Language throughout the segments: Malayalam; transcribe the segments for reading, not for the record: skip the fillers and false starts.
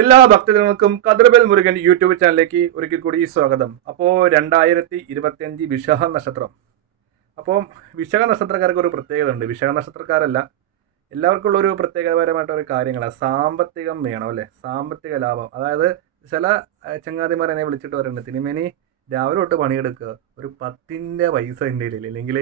എല്ലാ ഭക്തജനങ്ങൾക്കും കതിർവേൽ മുരുകൻ യൂട്യൂബ് ചാനലിലേക്ക് ഒരിക്കൽ കൂടി സ്വാഗതം. അപ്പോൾ 2025 വിശാഖ നക്ഷത്രം. അപ്പോൾ വിശാഖ നക്ഷത്രക്കാർക്ക് ഒരു പ്രത്യേകത ഉണ്ട്. വിശാഖ നക്ഷത്രക്കാരല്ല, എല്ലാവർക്കും ഉള്ളൊരു പ്രത്യേകപരമായിട്ടൊരു കാര്യങ്ങളാണ്. സാമ്പത്തികം വേണം അല്ലേ, സാമ്പത്തിക ലാഭം. അതായത് ചില ചങ്ങാതിമാർ എന്നെ വിളിച്ചിട്ട് പറയുന്നത്, തിരുമേനി രാവിലെ തൊട്ട് പണിയെടുക്കുക, ഒരു 10 പൈസ എൻ്റെ കയ്യിലില്ല, ഇല്ലെങ്കിൽ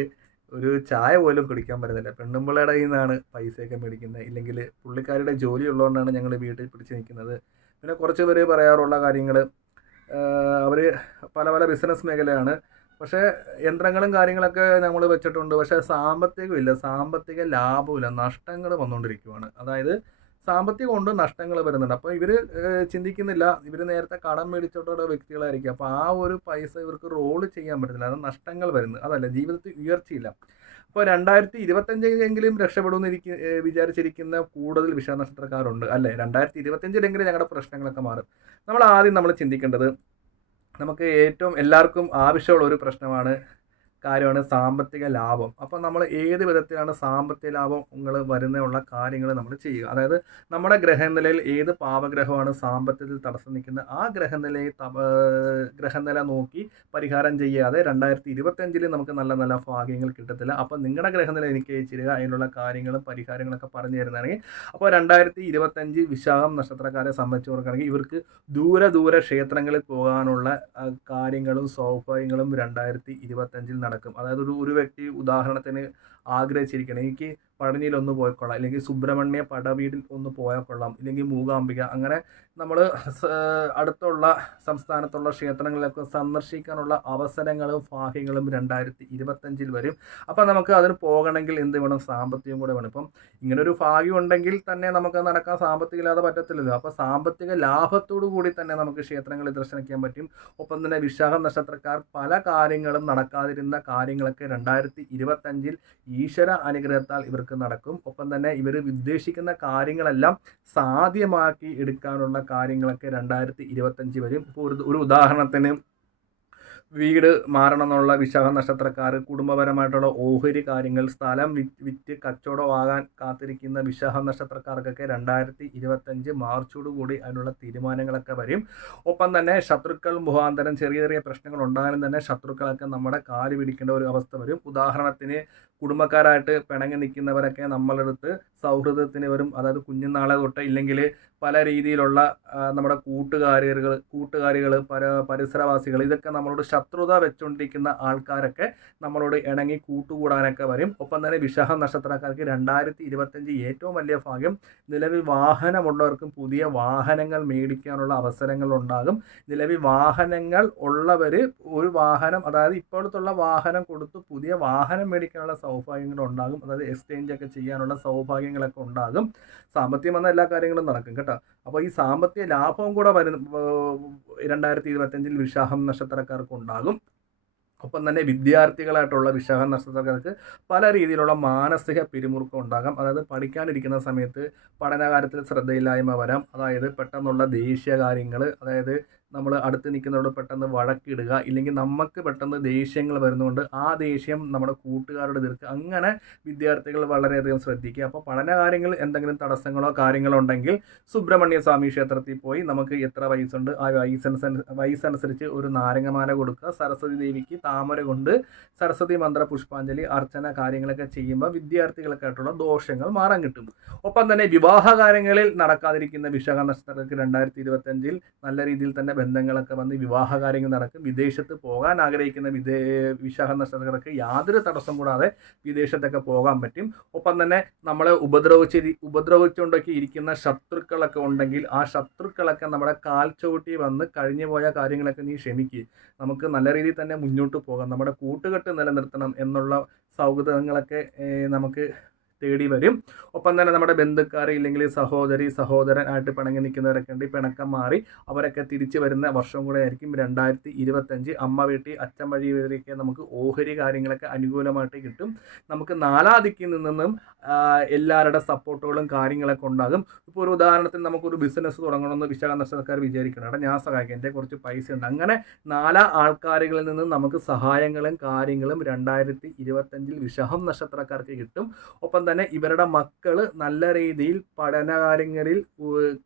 ഒരു ചായ പോലും കുടിക്കാൻ പറ്റുന്നില്ല. പെണ്ണുമ്പിള്ളയുടെ കയ്യിൽ നിന്നാണ് പൈസയൊക്കെ മേടിക്കുന്നത്, ഇല്ലെങ്കിൽ പുള്ളിക്കാരുടെ ജോലി ഉള്ളതുകൊണ്ടാണ് ഞങ്ങൾ വീട്ടിൽ പിടിച്ച് നിൽക്കുന്നത്. പിന്നെ കുറച്ച് പേര് പറയാറുള്ള കാര്യങ്ങൾ, അവർ പല പല ബിസിനസ് മേഖലയാണ്. പക്ഷേ യന്ത്രങ്ങളും കാര്യങ്ങളൊക്കെ നമ്മൾ വെച്ചിട്ടുണ്ട്, പക്ഷേ സാമ്പത്തികമില്ല, സാമ്പത്തിക ലാഭമില്ല, നഷ്ടങ്ങൾ വന്നുകൊണ്ടിരിക്കുകയാണ്. അതായത് സാമ്പത്തികം കൊണ്ട് നഷ്ടങ്ങൾ വരുന്നുണ്ട്. അപ്പോൾ ഇവർ ചിന്തിക്കുന്നില്ല, ഇവർ നേരത്തെ കടം മേടിച്ചിട്ടുള്ള വ്യക്തികളായിരിക്കും. അപ്പോൾ ആ ഒരു പൈസ ഇവർക്ക് റോൾ ചെയ്യാൻ പറ്റുന്നില്ല, അത് നഷ്ടങ്ങൾ വരുന്നത്. അതല്ല, ജീവിതത്തിൽ ഉയർച്ചയില്ല. അപ്പോൾ 2025 രക്ഷപ്പെടുമെന്ന് വിചാരിച്ചിരിക്കുന്ന കൂടുതൽ വിഷാനക്ഷത്രക്കാരുണ്ട് അല്ലേ. 2025 ഞങ്ങളുടെ പ്രശ്നങ്ങളൊക്കെ മാറും. നമ്മൾ ചിന്തിക്കേണ്ടത്, നമുക്ക് ഏറ്റവും എല്ലാവർക്കും ആവശ്യമുള്ള ഒരു കാര്യമാണ് സാമ്പത്തിക ലാഭം. അപ്പോൾ നമ്മൾ ഏത് വിധത്തിലാണ് സാമ്പത്തിക ലാഭം വരുന്നുള്ള കാര്യങ്ങൾ നമ്മൾ ചെയ്യുക. അതായത് നമ്മുടെ ഗ്രഹനിലയിൽ ഏത് പാവഗ്രഹമാണ് സാമ്പത്തികത്തിൽ തടസ്സം നിൽക്കുന്നത്, ആ ഗ്രഹനില നോക്കി പരിഹാരം ചെയ്യാതെ 2025 നമുക്ക് നല്ല നല്ല ഭാഗ്യങ്ങൾ കിട്ടത്തില്ല. അപ്പോൾ നിങ്ങളുടെ ഗ്രഹനില എനിക്ക് അയച്ചിരുക, അതിനുള്ള കാര്യങ്ങളും പരിഹാരങ്ങളൊക്കെ പറഞ്ഞു തരുന്നതാണെങ്കിൽ. അപ്പോൾ 2025 വിശാഖം നക്ഷത്രക്കാരെ സംബന്ധിച്ച് നോക്കുകയാണെങ്കിൽ ഇവർക്ക് ദൂരെ ക്ഷേത്രങ്ങളിൽ പോകാനുള്ള കാര്യങ്ങളും സൗഭാഗ്യങ്ങളും 2025 നടക്കും. അതായത് ഒരു വ്യക്തി ഉദാഹരണത്തിന് ആഗ്രഹിച്ചിരിക്കണം, എനിക്ക് പഴനിയിലൊന്ന് പോയിക്കൊള്ളാം, അല്ലെങ്കിൽ സുബ്രഹ്മണ്യ പടവീടിൽ ഒന്ന് പോയാൽ കൊള്ളാം, ഇല്ലെങ്കിൽ മൂകാംബിക, അങ്ങനെ നമ്മൾ അടുത്തുള്ള സംസ്ഥാനത്തുള്ള ക്ഷേത്രങ്ങളിലൊക്കെ സന്ദർശിക്കാനുള്ള അവസരങ്ങളും ഭാഗ്യങ്ങളും 2025 വരും. അപ്പം നമുക്ക് അതിന് പോകണമെങ്കിൽ എന്ത് വേണം, സാമ്പത്തികം കൂടെ വേണം. ഇപ്പം ഇങ്ങനൊരു ഭാഗ്യം ഉണ്ടെങ്കിൽ തന്നെ നമുക്ക് നടക്കാൻ സാമ്പത്തികമില്ലാതെ പറ്റത്തില്ലല്ലോ. അപ്പോൾ സാമ്പത്തിക ലാഭത്തോടു കൂടി തന്നെ നമുക്ക് ക്ഷേത്രങ്ങളിൽ ദർശനിക്കാൻ പറ്റും. ഒപ്പം തന്നെ വിശാഖ നക്ഷത്രക്കാർ പല കാര്യങ്ങളും നടക്കാതിരുന്ന കാര്യങ്ങളൊക്കെ 2025 ഈശ്വര അനുഗ്രഹത്താൽ ഇവർക്ക് നടക്കും. ഒപ്പം തന്നെ ഇവർ ഉദ്ദേശിക്കുന്ന കാര്യങ്ങളെല്ലാം സാധ്യമാക്കി എടുക്കാനുള്ള കാര്യങ്ങളൊക്കെ 2025 വരും. ഇപ്പോൾ ഒരു ഉദാഹരണത്തിന്, വീട് മാറണം എന്നുള്ള വിശാഖ നക്ഷത്രക്കാർ, കുടുംബപരമായിട്ടുള്ള ഓഹരി കാര്യങ്ങൾ, സ്ഥലം വിറ്റ് കച്ചവടമാകാൻ കാത്തിരിക്കുന്ന വിശാഖ നക്ഷത്രക്കാർക്കൊക്കെ 2025 മാർച്ചോടുകൂടി അതിനുള്ള തീരുമാനങ്ങളൊക്കെ വരും. ഒപ്പം തന്നെ ശത്രുക്കൾ മുഖാന്തരം ചെറിയ ചെറിയ പ്രശ്നങ്ങൾ ഉണ്ടായാലും തന്നെ ശത്രുക്കളൊക്കെ നമ്മുടെ കാല് പിടിക്കേണ്ട ഒരു അവസ്ഥ വരും. ഉദാഹരണത്തിന്, കുടുംബക്കാരായിട്ട് പിണങ്ങി നിൽക്കുന്നവരൊക്കെ നമ്മളെടുത്ത് സൗഹൃദത്തിന് വരും. അതായത് കുഞ്ഞുനാളെ തൊട്ട്, ഇല്ലെങ്കിൽ പല രീതിയിലുള്ള നമ്മുടെ കൂട്ടുകാരികൾ പരിസരവാസികൾ, ഇതൊക്കെ നമ്മളോട് ശത്രുത വെച്ചുകൊണ്ടിരിക്കുന്ന ആൾക്കാരൊക്കെ നമ്മളോട് ഇണങ്ങി കൂട്ടുകൂടാനൊക്കെ വരും. ഒപ്പം തന്നെ വിശാഖ നക്ഷത്രക്കാർക്ക് 2025 ഏറ്റവും വലിയ ഭാഗ്യം, നിലവിൽ വാഹനമുള്ളവർക്കും പുതിയ വാഹനങ്ങൾ മേടിക്കാനുള്ള അവസരങ്ങൾ ഉണ്ടാകും. നിലവിൽ വാഹനങ്ങൾ ഉള്ളവർ ഒരു വാഹനം, അതായത് ഇപ്പോഴത്തുള്ള വാഹനം കൊടുത്ത് പുതിയ വാഹനം മേടിക്കാനുള്ള സൗഭാഗ്യങ്ങൾ ഉണ്ടാകും. അതായത് എക്സ്ചേഞ്ച് ഒക്കെ ചെയ്യാനുള്ള സൗഭാഗ്യങ്ങളൊക്കെ ഉണ്ടാകും. സാമ്പത്തികം വന്ന എല്ലാ കാര്യങ്ങളും നടക്കും കേട്ടോ. അപ്പോൾ ഈ സാമ്പത്തിക ലാഭവും കൂടെ 2025 വിശാഖം നക്ഷത്രക്കാർക്ക് ഉണ്ടാകും. ഒപ്പം തന്നെ വിദ്യാർത്ഥികളായിട്ടുള്ള വിശാഖ നക്ഷത്രക്കാർക്ക് പല രീതിയിലുള്ള മാനസിക പിരിമുറുക്കം ഉണ്ടാകാം. അതായത് പഠിക്കാനിരിക്കുന്ന സമയത്ത് പഠനകാര്യത്തിൽ ശ്രദ്ധയില്ലായ്മ വരാം. അതായത് പെട്ടെന്നുള്ള ദേഷ്യ കാര്യങ്ങൾ, അതായത് നമ്മൾ അടുത്ത് നിൽക്കുന്നവരോട് പെട്ടെന്ന് വഴക്കിടുക, ഇല്ലെങ്കിൽ നമുക്ക് പെട്ടെന്ന് ദേഷ്യങ്ങൾ വരുന്നതുകൊണ്ട് ആ ദേഷ്യം നമ്മുടെ കൂട്ടുകാരോട് തീർക്കുക. അങ്ങനെ വിദ്യാർത്ഥികൾ വളരെയധികം ശ്രദ്ധിക്കുക. അപ്പോൾ പഠനകാര്യങ്ങൾ എന്തെങ്കിലും തടസ്സങ്ങളോ കാര്യങ്ങളോ ഉണ്ടെങ്കിൽ സുബ്രഹ്മണ്യ സ്വാമി ക്ഷേത്രത്തിൽ പോയി നമുക്ക് എത്ര വയസ്സുണ്ട് ആ വയസ്സനുസരിച്ച് ഒരു നാരങ്ങമാല കൊടുക്കുക. സരസ്വതി ദേവിക്ക് താമര കൊണ്ട് സരസ്വതി മന്ത്ര പുഷ്പാഞ്ജലി അർച്ചന കാര്യങ്ങളൊക്കെ ചെയ്യുമ്പോൾ വിദ്യാർത്ഥികൾക്കായിട്ടുള്ള ദോഷങ്ങൾ മാറാൻ കിട്ടും. ഒപ്പം തന്നെ വിവാഹ കാര്യങ്ങളിൽ നടക്കാതിരിക്കുന്ന വിശാഖ നക്ഷത്രക്കാർക്ക് 2025 നല്ല രീതിയിൽ തന്നെ ബന്ധങ്ങളൊക്കെ വന്ന് വിവാഹ കാര്യങ്ങൾ നടക്കും. വിദേശത്ത് പോകാൻ ആഗ്രഹിക്കുന്ന വിശാഖ നക്ഷത്രക്കാർക്ക് യാതൊരു തടസ്സം കൂടാതെ വിദേശത്തൊക്കെ പോകാൻ പറ്റും. ഒപ്പം തന്നെ നമ്മളെ ഉപദ്രവിച്ചുകൊണ്ടൊക്കെ ഇരിക്കുന്ന ശത്രുക്കളൊക്കെ ഉണ്ടെങ്കിൽ ആ ശത്രുക്കളൊക്കെ നമ്മുടെ കാൽ ചവിട്ടി വന്ന് കഴിഞ്ഞു പോയ കാര്യങ്ങളൊക്കെ നീ ക്ഷമിക്കുക, നമുക്ക് നല്ല രീതിയിൽ തന്നെ മുന്നോട്ട് പോകാം, നമ്മുടെ കൂട്ടുകെട്ട് നിലനിർത്തണം എന്നുള്ള സൗഹൃദങ്ങളൊക്കെ നമുക്ക് തേടി വരും. ഒപ്പം തന്നെ നമ്മുടെ ബന്ധുക്കാർ, ഇല്ലെങ്കിൽ സഹോദരനായിട്ട് പിണങ്ങി നിൽക്കുന്നവരൊക്കെ ഉണ്ട്, പിണക്കം മാറി അവരൊക്കെ തിരിച്ചു വരുന്ന വർഷം കൂടെ ആയിരിക്കും 2025. അമ്മ വീട്ടിൽ അച്ഛൻ വഴി വരെയൊക്കെ നമുക്ക് ഓഹരി കാര്യങ്ങളൊക്കെ അനുകൂലമായിട്ട് കിട്ടും. നമുക്ക് നാലാദിക്കിൽ നിന്നും എല്ലാവരുടെ സപ്പോർട്ടുകളും കാര്യങ്ങളൊക്കെ ഉണ്ടാകും. ഇപ്പോൾ ഒരു ഉദാഹരണത്തിന്, നമുക്കൊരു ബിസിനസ് തുടങ്ങണമെന്ന് വിശാഖ നക്ഷത്രക്കാർ വിചാരിക്കണം, അവിടെ ഞാൻ സഹായിക്കാം, എൻ്റെ കുറച്ച് പൈസ ഉണ്ട്. അങ്ങനെ 4 ആൾക്കാരുകളിൽ നിന്നും നമുക്ക് സഹായങ്ങളും കാര്യങ്ങളും 2025 വിശാഖം നക്ഷത്രക്കാർക്ക് കിട്ടും. ഒപ്പം തന്നെ ഇവരുടെ മക്കൾ നല്ല രീതിയിൽ പഠനകാര്യങ്ങളിൽ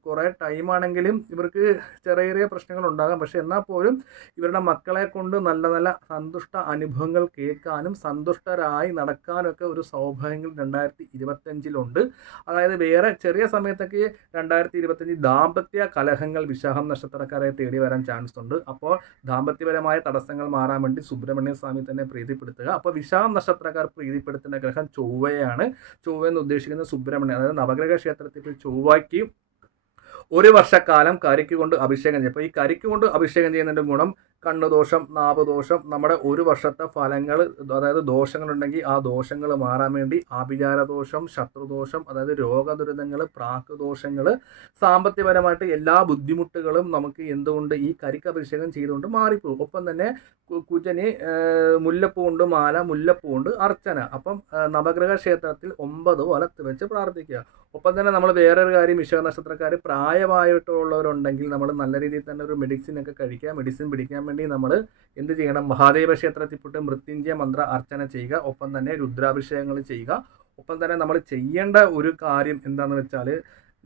കുറേ ടൈമാണെങ്കിലും ഇവർക്ക് ചെറിയ ചെറിയ പ്രശ്നങ്ങൾ ഉണ്ടാകാം. പക്ഷെ എന്നാൽ പോലും ഇവരുടെ മക്കളെ കൊണ്ട് നല്ല നല്ല സന്തുഷ്ട അനുഭവങ്ങൾ കേൾക്കാനും സന്തുഷ്ടരായി നടക്കാനൊക്കെ ഒരു സൗഭാഗ്യങ്ങൾ 2025 അതായത് വേറെ ചെറിയ സമയത്തൊക്കെ 2025 ദാമ്പത്യ കലഹങ്ങൾ വിശാഖം നക്ഷത്രക്കാരെ തേടി വരാൻ ചാൻസ് ഉണ്ട്. അപ്പോൾ ദാമ്പത്യപരമായ തടസ്സങ്ങൾ മാറാൻ വേണ്ടി സുബ്രഹ്മണ്യ സ്വാമി തന്നെ പ്രീതിപ്പെടുത്തുക. അപ്പോൾ വിശാഖം നക്ഷത്രക്കാർ പ്രീതിപ്പെടുത്തുന്ന ഗ്രഹം ചൊവ്വയാണ്. ചൊവ്വ എന്ന് ഉദ്ദേശിക്കുന്നത് സുബ്രഹ്മണ്യം, അതായത് നവഗ്രഹ ക്ഷേത്രത്തിൽ ചൊവ്വയ്ക്ക് ഒരു വർഷക്കാലം കരിക്ക് കൊണ്ട് അഭിഷേകം ചെയ്യും. അപ്പോൾ ഈ കരിക്ക് കൊണ്ട് അഭിഷേകം ചെയ്യുന്നതിൻ്റെ ഗുണം കണ്ണുദോഷം, നാഭദോഷം, നമ്മുടെ ഒരു വർഷത്തെ ഫലങ്ങൾ, അതായത് ദോഷങ്ങളുണ്ടെങ്കിൽ ആ ദോഷങ്ങൾ മാറാൻ വേണ്ടി ആഭിചാരദോഷം, ശത്രുദോഷം, അതായത് രോഗദുരിതങ്ങൾ, പ്രാക്കുദോഷങ്ങൾ, സാമ്പത്തികപരമായിട്ട് എല്ലാ ബുദ്ധിമുട്ടുകളും നമുക്ക് എന്തുകൊണ്ട് ഈ കരിക്ക് അഭിഷേകം ചെയ്തുകൊണ്ട് മാറിപ്പോകും. ഒപ്പം തന്നെ കുജന് മുല്ലപ്പൂ കൊണ്ട് മാല, മുല്ലപ്പൂ കൊണ്ട് അർച്ചന. അപ്പം നവഗ്രഹ ക്ഷേത്രത്തിൽ 9 വലത്ത് വെച്ച് പ്രാർത്ഥിക്കുക. ഒപ്പം തന്നെ നമ്മൾ വേറൊരു കാര്യം, വിശാഖ നക്ഷത്രക്കാർ പ്രായമായിട്ടുള്ളവരുണ്ടെങ്കിൽ നമ്മൾ നല്ല രീതിയിൽ തന്നെ ഒരു മെഡിസിൻ ഒക്കെ കഴിക്കുക. മെഡിസിൻ പിടിക്കാൻ വേണ്ടി നമ്മൾ എന്ത് ചെയ്യണം? മഹാദേവ ക്ഷേത്രത്തിൽ പോയിട്ട് മൃത്യുഞ്ജയ മന്ത്ര അർച്ചന ചെയ്യുക. ഒപ്പം തന്നെ രുദ്രാഭിഷേകങ്ങൾ ചെയ്യുക. ഒപ്പം തന്നെ നമ്മൾ ചെയ്യേണ്ട ഒരു കാര്യം എന്താണെന്ന് വെച്ചാൽ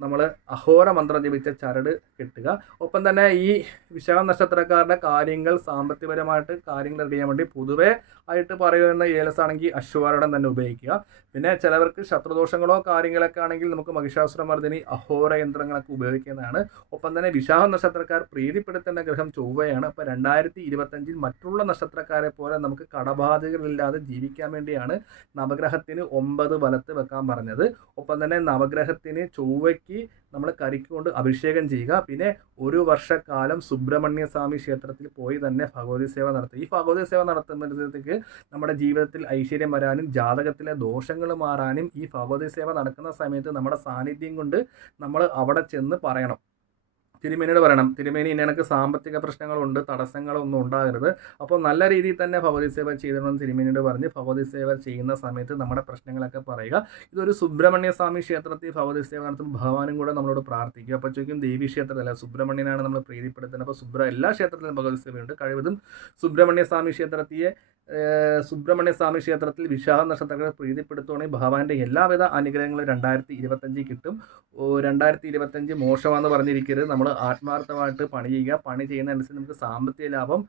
നമ്മൾ അഹോര മന്ത്രം ജപിച്ച ചരട് കെട്ടുക. ഒപ്പം തന്നെ ഈ വിശാഖ നക്ഷത്രക്കാരുടെ കാര്യങ്ങൾ, സാമ്പത്തികപരമായിട്ട് കാര്യങ്ങൾ അറിയാൻ വേണ്ടി പൊതുവേ ആയിട്ട് പറയുന്ന ഏലസാണെങ്കിൽ അശ്വാരൂഢം തന്നെ ഉപയോഗിക്കുക. പിന്നെ ചിലവർക്ക് ശത്രുദോഷങ്ങളോ കാര്യങ്ങളൊക്കെ ആണെങ്കിൽ നമുക്ക് മഹിഷാസുരമർദ്ദിനി, അഹോര യന്ത്രങ്ങളൊക്കെ ഉപയോഗിക്കുന്നതാണ്. ഒപ്പം തന്നെ വിശാഖ നക്ഷത്രക്കാർ പ്രീതിപ്പെടുത്തേണ്ട ഗ്രഹം ചൊവ്വയാണ്. അപ്പോൾ 2025 മറ്റുള്ള നക്ഷത്രക്കാരെ പോലെ നമുക്ക് കടബാധകളില്ലാതെ ജീവിക്കാൻ വേണ്ടിയാണ് നവഗ്രഹത്തിന് 9 വലത്ത് വെക്കാൻ പറഞ്ഞത്. ഒപ്പം തന്നെ നവഗ്രഹത്തിന് ചൊവ്വയ്ക്ക് നമ്മൾ കരിക്ക് കൊണ്ട് അഭിഷേകം ചെയ്യുക. പിന്നെ ഒരു വർഷക്കാലം സുബ്രഹ്മണ്യ സ്വാമി ക്ഷേത്രത്തിൽ പോയി തന്നെ ഭഗവതി സേവ നടത്തുക. ഈ ഭഗവതി സേവ നടത്തുമ്പോഴത്തേക്ക് നമ്മുടെ ജീവിതത്തിൽ ഐശ്വര്യം വരാനും ജാതകത്തിലെ ദോഷങ്ങൾ മാറാനും ഈ ഭഗവതി സേവ നടക്കുന്ന സമയത്ത് നമ്മുടെ സാന്നിധ്യം കൊണ്ട് നമ്മൾ അവിടെ ചെന്ന് പറയണം, തിരുമേനിയോട് പറയണം, തിരുമേനി എനിക്ക് സാമ്പത്തിക പ്രശ്നങ്ങളുണ്ട്, തടസ്സങ്ങളൊന്നും ഉണ്ടാകരുത്. അപ്പോൾ നല്ല രീതിയിൽ തന്നെ ഭഗവതി സേവ ചെയ്തിടണം തിരുമേനിയോട് പറഞ്ഞ് ഭഗവതി സേവ ചെയ്യുന്ന സമയത്ത് നമ്മുടെ പ്രശ്നങ്ങളൊക്കെ പറയുക. ഇതൊരു സുബ്രഹ്മണ്യ സ്വാമി ക്ഷേത്രത്തിൽ ഭഗവതി സേവ നടത്തും ഭഗവാനും കൂടെ നമ്മളോട് പ്രാർത്ഥിക്കുക. അപ്പോൾ ചോദിക്കും ദേവി ക്ഷേത്രത്തിലല്ല, സുബ്രഹ്മണ്യനാണ് നമ്മൾ പ്രീതിപ്പെടുത്തുന്നത്. അപ്പോൾ എല്ലാ ക്ഷേത്രത്തിലും ഭഗവതി സേവയുണ്ട്. കഴിവതും സുബ്രഹ്മണ്യ സ്വാമി ക്ഷേത്രത്തിൽ വിശാഖ നക്ഷത്രങ്ങളെ പ്രീതിപ്പെടുത്തുകയാണെങ്കിൽ ഭഗവാന്റെ എല്ലാവിധ അനുഗ്രഹങ്ങളും 2025 കിട്ടും. 2025 മോശമാണെന്ന് പറഞ്ഞിരിക്കരുത്. നമ്മൾ ആത്മാർത്ഥമായിട്ട് പണി ചെയ്യുക. പണി ചെയ്യുന്നതനുസരിച്ച് നമുക്ക് സാമ്പത്തിക ലാഭം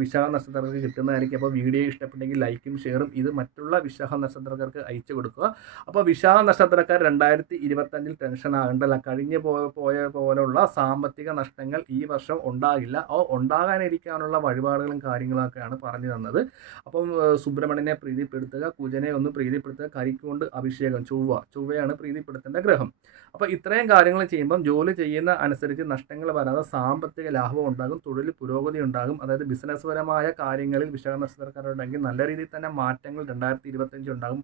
വിശാഖ നക്ഷത്രക്കാർക്ക് കിട്ടുന്നതായിരിക്കും. അപ്പോൾ വീഡിയോ ഇഷ്ടപ്പെട്ടെങ്കിൽ ലൈക്കും ഷെയറും ഇത് മറ്റുള്ള വിശാഖ നക്ഷത്രക്കാർക്ക് അയച്ചു കൊടുക്കുക. അപ്പോൾ വിശാഖ നക്ഷത്രക്കാർ 2025 ടെൻഷൻ ആകേണ്ടല്ല. കഴിഞ്ഞു പോയ പോലുള്ള സാമ്പത്തിക നഷ്ടങ്ങൾ ഈ വർഷം ഉണ്ടാകില്ല. ഉണ്ടാകാനിരിക്കാനുള്ള വഴിപാടുകളും കാര്യങ്ങളൊക്കെയാണ് പറഞ്ഞു തന്നത്. അപ്പം സുബ്രഹ്മണ്യനെ പ്രീതിപ്പെടുത്തുക, കുജനെ ഒന്ന് പ്രീതിപ്പെടുത്തുക, കരിക്ക് കൊണ്ട് അഭിഷേകം, ചൊവ്വയാണ് പ്രീതിപ്പെടുത്തേണ്ട ഗ്രഹം. അപ്പോൾ ഇത്രയും കാര്യങ്ങൾ ചെയ്യുമ്പം ജോലി ചെയ്യുന്ന അനുസരിച്ച് നഷ്ടങ്ങൾ വരാതെ സാമ്പത്തിക ലാഭം ഉണ്ടാകും, തൊഴിൽ പുരോഗതി ഉണ്ടാകും. അതായത് ബിസിനസ് പരമായ കാര്യങ്ങളിൽ വിശാഖ നക്ഷത്രക്കാരുണ്ടെങ്കിൽ നല്ല രീതിയിൽ തന്നെ മാറ്റങ്ങൾ 2025 ഉണ്ടാകും.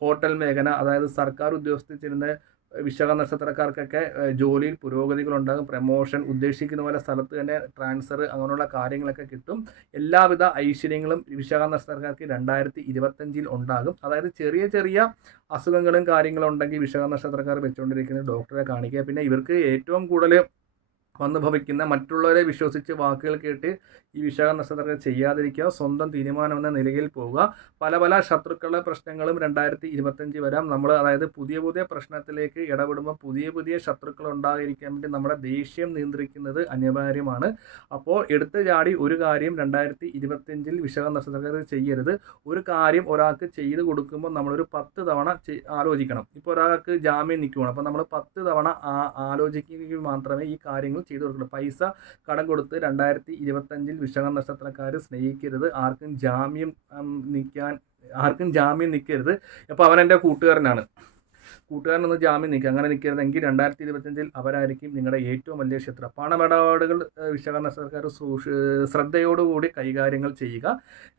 ഹോട്ടൽ മേഖല, അതായത് സർക്കാർ ഉദ്യോഗസ്ഥരിൽ ചെല്ലുന്ന വിശാഖ നക്ഷത്രക്കാർക്കൊക്കെ ജോലിയിൽ പുരോഗതികളുണ്ടാകും. പ്രമോഷൻ, ഉദ്ദേശിക്കുന്ന പോലെ സ്ഥലത്ത് തന്നെ ട്രാൻസ്ഫർ, അങ്ങനെയുള്ള കാര്യങ്ങളൊക്കെ കിട്ടും. എല്ലാവിധ ഐശ്വര്യങ്ങളും വിശാഖ നക്ഷത്രക്കാർക്ക് 2025 ഉണ്ടാകും. അതായത് ചെറിയ ചെറിയ അസുഖങ്ങളും കാര്യങ്ങളും ഉണ്ടെങ്കിൽ വിശാഖ നക്ഷത്രക്കാർ വെച്ചുകൊണ്ടിരിക്കുന്ന ഡോക്ടറെ കാണിക്കുക. പിന്നെ ഇവർക്ക് ഏറ്റവും കൂടുതൽ വന്നു ഭവിക്കുന്ന മറ്റുള്ളവരെ വിശ്വസിച്ച് വാക്കുകൾ കേട്ട് ഈ വിശാഖ നക്ഷത്രങ്ങൾ ചെയ്യാതിരിക്കുക. സ്വന്തം തീരുമാനം എന്ന നിലയിൽ പോവുക. പല ശത്രുക്കളുടെ പ്രശ്നങ്ങളും 2025 വരാം. നമ്മൾ അതായത് പുതിയ പ്രശ്നത്തിലേക്ക് ഇടപെടുമ്പോൾ പുതിയ ശത്രുക്കൾ ഉണ്ടാകാതിരിക്കാൻ വേണ്ടി നമ്മുടെ ദേഷ്യം നിയന്ത്രിക്കുന്നത് അനിവാര്യമാണ്. അപ്പോൾ എടുത്തു ചാടി ഒരു കാര്യം 2025 വിശാഖ നക്ഷത്രക്കാർ ചെയ്യരുത്. ഒരു കാര്യം ഒരാൾക്ക് ചെയ്ത് കൊടുക്കുമ്പോൾ നമ്മളൊരു 10 തവണ ആലോചിക്കണം. ഇപ്പോൾ ഒരാൾക്ക് ജാമ്യം നിൽക്കുകയാണ്, അപ്പോൾ നമ്മൾ 10 തവണ ആലോചിക്കുകയും മാത്രമേ ഈ കാര്യങ്ങൾ ചെയ്തു കൊടുക്കണം. പൈസ കടം കൊടുത്ത് 2025 വിശാഖ നക്ഷത്രക്കാർ സ്നേഹിക്കരുത്. ആർക്കും ജാമ്യം നിൽക്കരുത്. അപ്പോൾ അവൻ എൻ്റെ കൂട്ടുകാരനൊന്ന് ജാമ്യം നിൽക്കുക, അങ്ങനെ നിൽക്കരുതെങ്കിൽ 2025 അവരായിരിക്കും നിങ്ങളുടെ ഏറ്റവും വലിയ ശത്രു. പണമിടപാടുകൾ വിശാഖ നക്ഷത്രക്കാർ ശ്രദ്ധയോടുകൂടി കൈകാര്യങ്ങൾ ചെയ്യുക.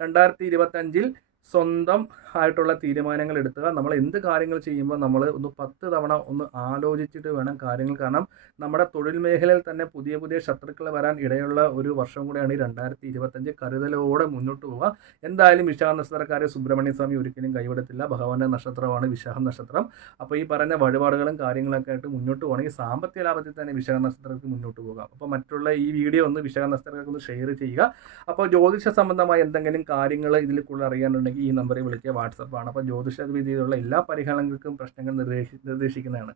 2025 സ്വന്തം ആയിട്ടുള്ള തീരുമാനങ്ങൾ എടുക്കുക. നമ്മൾ എന്ത് കാര്യങ്ങൾ ചെയ്യുമ്പോൾ നമ്മൾ ഒന്ന് 10 തവണ ഒന്ന് ആലോചിച്ചിട്ട് വേണം കാര്യങ്ങൾ. കാരണം നമ്മുടെ തൊഴിൽ മേഖലയിൽ തന്നെ പുതിയ ശത്രുക്കൾ വരാൻ ഇടയുള്ള ഒരു വർഷം കൂടെയാണ് ഈ 2025. കരുതലോടെ മുന്നോട്ട് പോവുക. എന്തായാലും വിശാഖ നക്ഷത്രക്കാരെ സുബ്രഹ്മണ്യ സ്വാമി ഒരിക്കലും കൈവിടത്തില്ല. ഭഗവാന്റെ നക്ഷത്രമാണ് വിശാഖ നക്ഷത്രം. അപ്പോൾ ഈ പറഞ്ഞ വഴിപാടുകളും കാര്യങ്ങളൊക്കെ ആയിട്ട് മുന്നോട്ട് പോകണമെങ്കിൽ സാമ്പത്തിക ലാഭത്തിൽ തന്നെ വിശാഖ നക്ഷത്രങ്ങൾക്ക് മുന്നോട്ട് പോകാം. അപ്പോൾ മറ്റുള്ള ഈ വീഡിയോ ഒന്ന് വിശാഖ നക്ഷത്രങ്ങൾക്ക് ഒന്ന് ഷെയർ ചെയ്യുക. അപ്പോൾ ജ്യോതിഷ സംബന്ധമായ എന്തെങ്കിലും കാര്യങ്ങൾ ഇതിൽ കൂടുതൽ അറിയാനുണ്ടെങ്കിൽ നിങ്ങൾക്ക് ഈ നമ്പറിൽ വിളിക്കുക, വാട്സപ്പാണ്. അപ്പോൾ ജ്യോതിഷ രീതിയിലുള്ള എല്ലാ പരിഹാരങ്ങൾക്കും പ്രശ്നങ്ങൾ നിർദ്ദേശിക്കുന്നതാണ്.